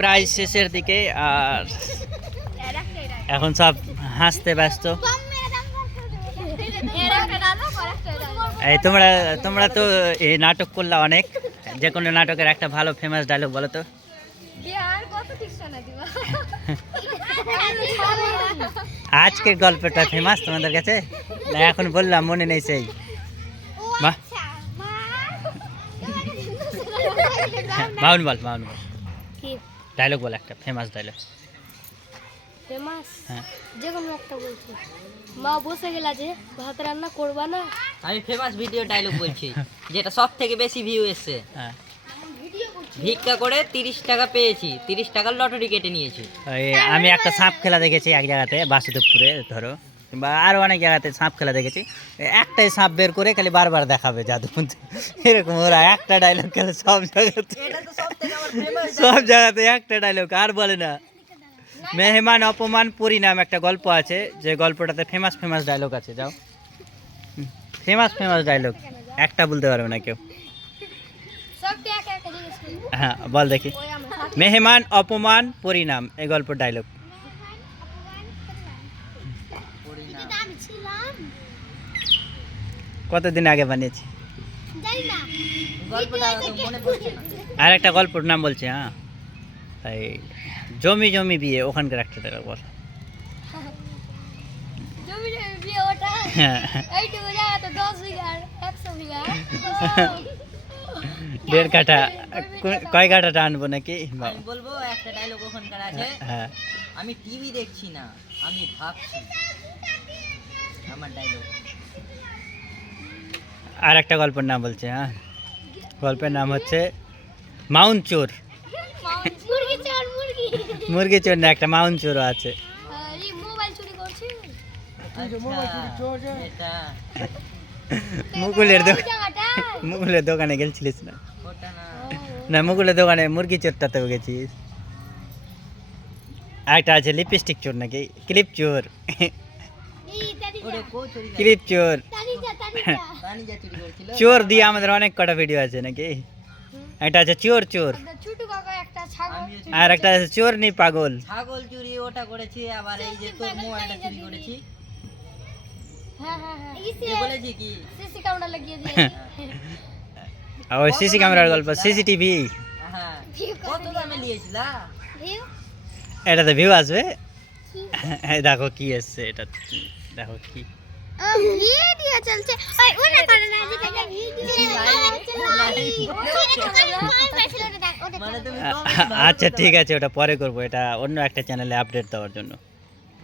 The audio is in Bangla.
প্রায় শেষের দিকে আর এখন সব হাসতে ব্যস্ত। এই তোমরা তো এই নাটক করলা অনেক, যে কোনো নাটকের একটা ভালো ফেমাস ডায়লগ বলো তো। আজকের গল্পটা ফেমাস তোমাদের কাছে না? এখন বললাম মনে নেই সেই মা মাউন বল ডায়লগ বল, একটা ফেমাস ডায়লগ। ফেমাস হ্যাঁ যে কোনো একটা বলছি। মা বসে গেলা যে ভাত রান্না করবা না। আমি ফেমাস ভিডিও ডায়লগ বলছি যেটা সব থেকে বেশি ভিউ এসছে। হ্যাঁ ভিক্ষা করে 30 টাকা পেয়েছি, 30 টাকার লটারি কেটে নিয়েছি। আমি একটা সাপ খেলা দেখেছি এক জায়গাতে, বাসুদেবপুরে ধরো, কিংবা আরও অনেক জায়গাতে সাপ খেলা দেখেছি। একটাই সাপ বের করে খালি বারবার দেখাবে জাদু, এরকম ওরা একটা ডায়লগ খেলে সব জায়গাতে একটা ডায়লগ আর বলে না। মেহমান অপমান পরিণাম একটা গল্প আছে, যে গল্পটাতে ফেমাস ডায়লগ আছে। যাও, ফেমাস ডায়লগ একটা বলতে পারবে না কেউ। হ্যাঁ বল দেখি। মেহমান অপমান পরিণাম এই গল্পের ডায়লগ। কতদিন আগে বানিয়েছি আর একটা গল্পের নাম বলছি। হ্যাঁ এই জমি বিয়ে, ওখানকার একটা ডায়লগ বল। হ্যাঁ 1.5 কাঠা, কয় কাঠাটা আনবো নাকি? আমি বলবো একটা ডায়লগ ওখানকার আছে। হ্যাঁ আমি টিভি দেখছি না, আমি ভাবছি। আমার ডায়লগ। আর একটা গল্পের নাম বলছে। হ্যাঁ গল্পের নাম হচ্ছে মাউন চোর। মুরগি চোর না, একটা মাউন চোরও আছে। এটা মুকুলের দোকানে গেছিলিস না? ওটা না। না মুকুলের দোকানে মুরগি চোরটাতেও গেছিস। আরেকটা আছে লিপস্টিক চোর নাকি, ক্লিপ চোর। ওরে কো চুরি করে? ক্লিপ চোর, রানী যা চুরি করেছিল। চোর দিয়ে আমাদের অনেক কটা ভিডিও আছে নাকি। একটা আছে চোর, আর একটা আছে চোর নি পাগল। ছাগল চুরি ওটা করেছি, আবার এই যে তোর মোবাইলটা চুরি করেছি। এ বলেছি কি? ওই সিসি ক্যামেরার গল্প, সিসিটিভি। হ্যাঁ কত দামে নিয়েছিলা? এটাতে ভিউ আসবে। এই দেখো কি এসছে, এটা দেখো কি ভিডিও চলছে। ওই ওনা করে না যে এটা ভিডিও। মানে তুমি আচ্ছা ঠিক আছে, ওটা পরে করবো, এটা অন্য একটা চ্যানেলে আপডেট দেওয়ার জন্য।